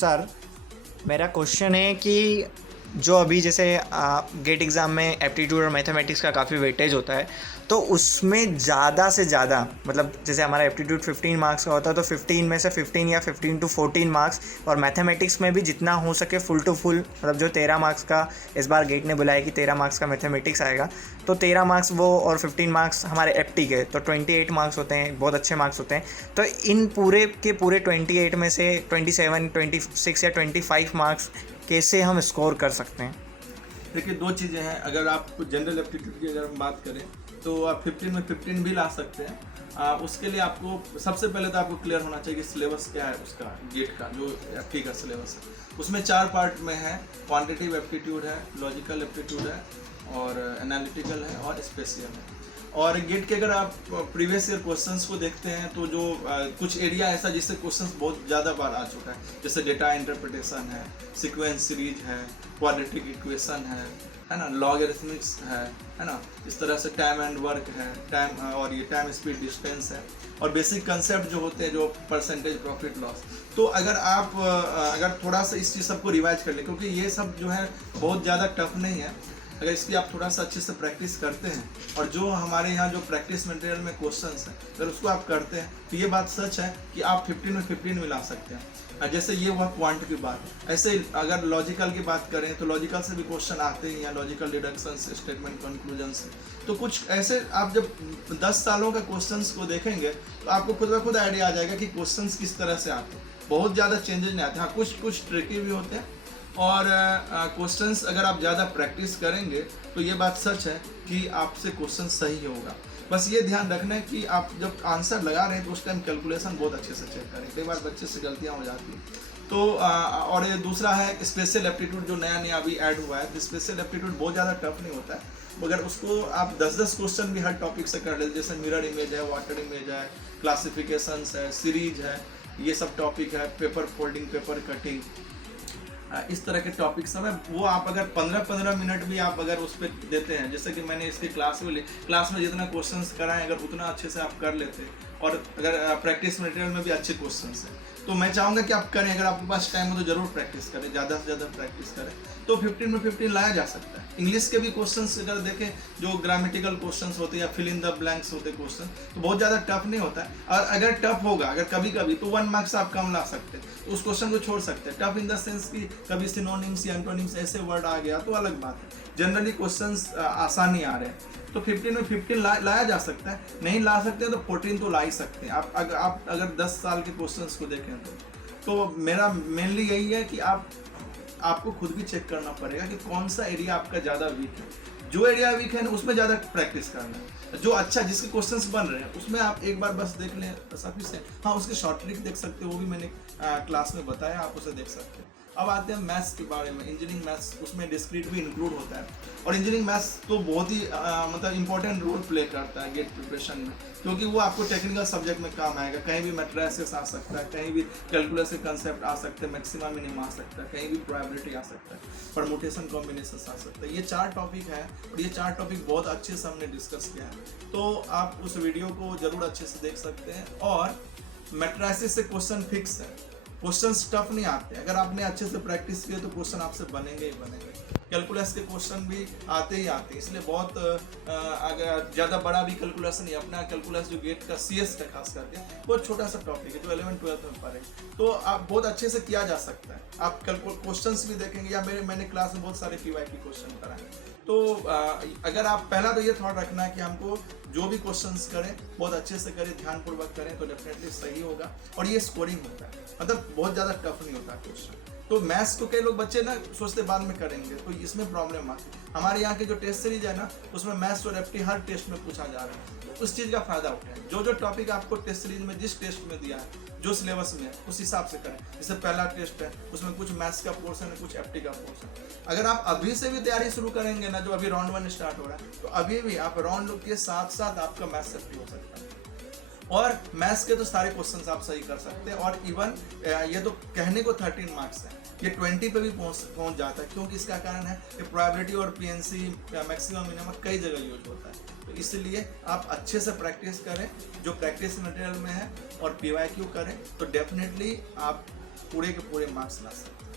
Sir, मेरा question है कि जो अभी जैसे गेट एग्ज़ाम में एप्टीट्यूड और मैथमेटिक्स का काफ़ी वेटेज होता है, तो उसमें ज़्यादा से ज़्यादा मतलब जैसे हमारा एप्टीट्यूड 15 मार्क्स का होता है, तो 15 में से 15 या 15 टू 14 मार्क्स, और मैथमेटिक्स में भी जितना हो सके फुल टू फुल, मतलब जो 13 मार्क्स का इस बार गेट ने बुलाया कि 13 मार्क्स का मैथमेटिक्स आएगा, तो 13 मार्क्स वो और 15 मार्क्स हमारे एप्टी के, तो 28 मार्क्स होते हैं, बहुत अच्छे मार्क्स होते हैं। तो इन पूरे के पूरे 28 में से 27, 26 या 25 मार्क्स कैसे हम स्कोर कर सकते हैं? देखिए, दो चीज़ें हैं। अगर आप जनरल एप्टीट्यूड की अगर हम बात करें तो आप 15 में 15 भी ला सकते हैं। उसके लिए आपको सबसे पहले तो आपको क्लियर होना चाहिए कि सिलेबस क्या है उसका, गेट का जो एप्टी का सिलेबस है। उसमें 4 पार्ट में है। क्वांटिटेटिव एप्टीट्यूड है, लॉजिकल एप्टीट्यूड है, और एनालिटिकल है, और स्पेशियल है। और गेट के अगर आप प्रीवियस ईयर क्वेश्चंस को देखते हैं तो जो कुछ एरिया ऐसा जिससे क्वेश्चंस बहुत ज़्यादा बार आ चुका है, जैसे डेटा इंटरप्रिटेशन है, सीक्वेंस सीरीज है, क्वाड्रेटिक इक्वेशन है ना, लॉगरिथमिक्स है ना, इस तरह से टाइम एंड वर्क है, टाइम और ये टाइम स्पीड डिस्टेंस है, और बेसिक कंसेप्ट जो होते हैं, जो परसेंटेज प्रॉफिट लॉस। तो अगर आप अगर थोड़ा सा इस चीज़ सबको रिवाइज कर लें, क्योंकि ये सब जो है बहुत ज़्यादा टफ नहीं है, अगर इसकी आप थोड़ा सा अच्छे से प्रैक्टिस करते हैं, और जो हमारे यहाँ जो प्रैक्टिस मटेरियल में क्वेश्चंस हैं अगर उसको आप करते हैं, तो ये बात सच है कि आप 15 में 15 मिला सकते हैं। जैसे ये हुआ क्वांट की बात। ऐसे अगर लॉजिकल की बात करें तो लॉजिकल से भी क्वेश्चन आते ही हैं, लॉजिकल डिडक्शन से, स्टेटमेंट कंक्लूजन से। तो कुछ ऐसे आप जब 10 सालों के क्वेश्चंस को देखेंगे तो आपको खुद ब खुद आइडिया आ जाएगा कि क्वेश्चंस किस तरह से आते हैं। बहुत ज़्यादा चेंजेस नहीं आते। हाँ, कुछ ट्रिकी भी होते हैं, और क्वेश्चंस अगर आप ज़्यादा प्रैक्टिस करेंगे तो ये बात सच है कि आपसे क्वेश्चन सही होगा। बस ये ध्यान रखना है कि आप जब आंसर लगा रहे हैं तो उस टाइम कैलकुलेशन बहुत अच्छे से चेक करें। कई बार बच्चे से गलतियाँ हो जाती हैं। तो और ये दूसरा है स्पेशल एप्टीट्यूड, जो नया नया अभी ऐड हुआ है। स्पेशल एप्टीट्यूड बहुत ज़्यादा टफ नहीं होता है, मगर उसको आप 10-10 क्वेश्चन भी हर टॉपिक से कर लेते, जैसे मिरर इमेज है, वाटर इमेज है, क्लासिफिकेशंस है, सीरीज है, ये सब टॉपिक है, पेपर फोल्डिंग, पेपर कटिंग, इस तरह के टॉपिक सब है। वो आप अगर 15-15 मिनट भी आप अगर उस पर देते हैं, जैसे कि मैंने इसकी क्लास में जितना क्वेश्चंस कराएं अगर उतना अच्छे से आप कर लेते हैं, और अगर प्रैक्टिस मटेरियल में भी अच्छे क्वेश्चंस हैं, तो मैं चाहूँगा कि आप करें। अगर आपके पास टाइम हो तो ज़रूर प्रैक्टिस करें, ज़्यादा से ज़्यादा प्रैक्टिस करें, तो 15 में 15 लाया जा सकता है। इंग्लिश के भी क्वेश्चंस अगर देखें, जो ग्रामेटिकल क्वेश्चंस होते हैं या फिल इन द ब्लैंक्स होते क्वेश्चन, तो बहुत ज़्यादा टफ नहीं होता है। और अगर टफ होगा अगर कभी कभी, तो 1 मार्क्स आप कम ला सकते हैं, तो उस क्वेश्चन को छोड़ सकते हैं। टफ इन द सेंस कि कभी सिनोनिम्स या एंटोनिम्स ऐसे वर्ड आ गया तो अलग बात है। जनरली क्वेश्चंस आसानी आ रहे हैं, तो 15 में 15 लाया जा सकता है। नहीं ला सकते हैं तो 14 तो ला ही सकते हैं। आप अगर 10 साल के क्वेश्चंस को देखें तो मेरा मेनली यही है कि आपको खुद भी चेक करना पड़ेगा कि कौन सा एरिया आपका ज़्यादा वीक है। जो एरिया वीक है ना, उसमें ज़्यादा प्रैक्टिस करना है। जो अच्छा जिसके क्वेश्चंस बन रहे हैं उसमें आप एक बार बस देख लें, सफिशिएंट। हाँ, उसके शॉर्ट ट्रिक देख सकते हो, वो भी मैंने क्लास में बताया, आप उसे देख सकते हो। अब आते हैं मैथ्स के बारे में। इंजीनियरिंग मैथ्स, उसमें डिस्क्रीट भी इंक्लूड होता है, और इंजीनियरिंग मैथ्स तो बहुत ही मतलब इंपॉर्टेंट रोल प्ले करता है गेट प्रिपरेशन में, क्योंकि वो आपको टेक्निकल सब्जेक्ट में काम आएगा। कहीं भी मैट्रिसेस आ सकता है, कहीं भी कैलकुलस के कंसेप्ट आ सकते हैं, मैक्सिमा मिनिमा आ सकता है, कहीं भी प्रोबेबिलिटी आ सकता है, परमुटेशन कॉम्बिनेशन आ सकता है। ये 4 टॉपिक है, और ये 4 टॉपिक बहुत अच्छे से हमने डिस्कस किया है। तो आप उस वीडियो को जरूर अच्छे से देख सकते हैं। और मैट्रिसेस से क्वेश्चन फिक्स है, क्वेश्चन टफ नहीं आते। अगर आपने अच्छे से प्रैक्टिस किया तो क्वेश्चन आपसे बनेंगे ही बनेंगे। कैलकुलस के क्वेश्चन भी आते ही आते हैं, इसलिए बहुत अगर ज़्यादा बड़ा भी कैलकुलस नहीं। अपना कैलकुलस जो गेट का CS का खास करके बहुत छोटा सा टॉपिक है, जो 11th-12th में पढ़े, तो आप बहुत अच्छे से किया जा सकता है। आप क्वेश्चंस भी देखेंगे, या मैंने क्लास में बहुत सारे PYQ क्वेश्चन कराए। तो अगर आप पहला तो ये थॉट रखना है कि हमको जो भी क्वेश्चंस करें बहुत अच्छे से करें, ध्यानपूर्वक करें, तो डेफिनेटली सही होगा। और ये स्कोरिंग होता है, मतलब बहुत ज़्यादा टफ नहीं होता क्वेश्चन। तो मैथ्स को कई लोग बच्चे ना सोचते बाद में करेंगे, तो इसमें प्रॉब्लम आती है। हमारे यहाँ के जो टेस्ट सीरीज है ना, उसमें मैथ्स और एप्टी हर टेस्ट में पूछा जा रहा है, तो उस चीज़ का फायदा उठाएं। जो टॉपिक आपको टेस्ट सीरीज में जिस टेस्ट में दिया है, जो सिलेबस में है, उस हिसाब से करें। जैसे पहला टेस्ट है, उसमें कुछ मैथ्स का पोर्शन है, कुछ एप्टी का पोर्शन। अगर आप अभी से भी तैयारी शुरू करेंगे ना, जो अभी राउंड 1 स्टार्ट हो रहा है, तो अभी भी आप राउंड के साथ साथ आपका मैथ्स एप्टी हो सकता है। और मैथ्स के तो सारे क्वेश्चंस आप सही कर सकते हैं। और इवन ये तो कहने को 13 मार्क्स है, ये 20 पे भी पहुंच जाता है, क्योंकि इसका कारण है कि प्रोबेबिलिटी और PNC मैक्सिमम मिनिमम कई जगह यूज होता है। तो इसलिए आप अच्छे से प्रैक्टिस करें, जो प्रैक्टिस मटेरियल में है, और PYQ करें, तो डेफिनेटली आप पूरे के पूरे मार्क्स ला सकते हैं।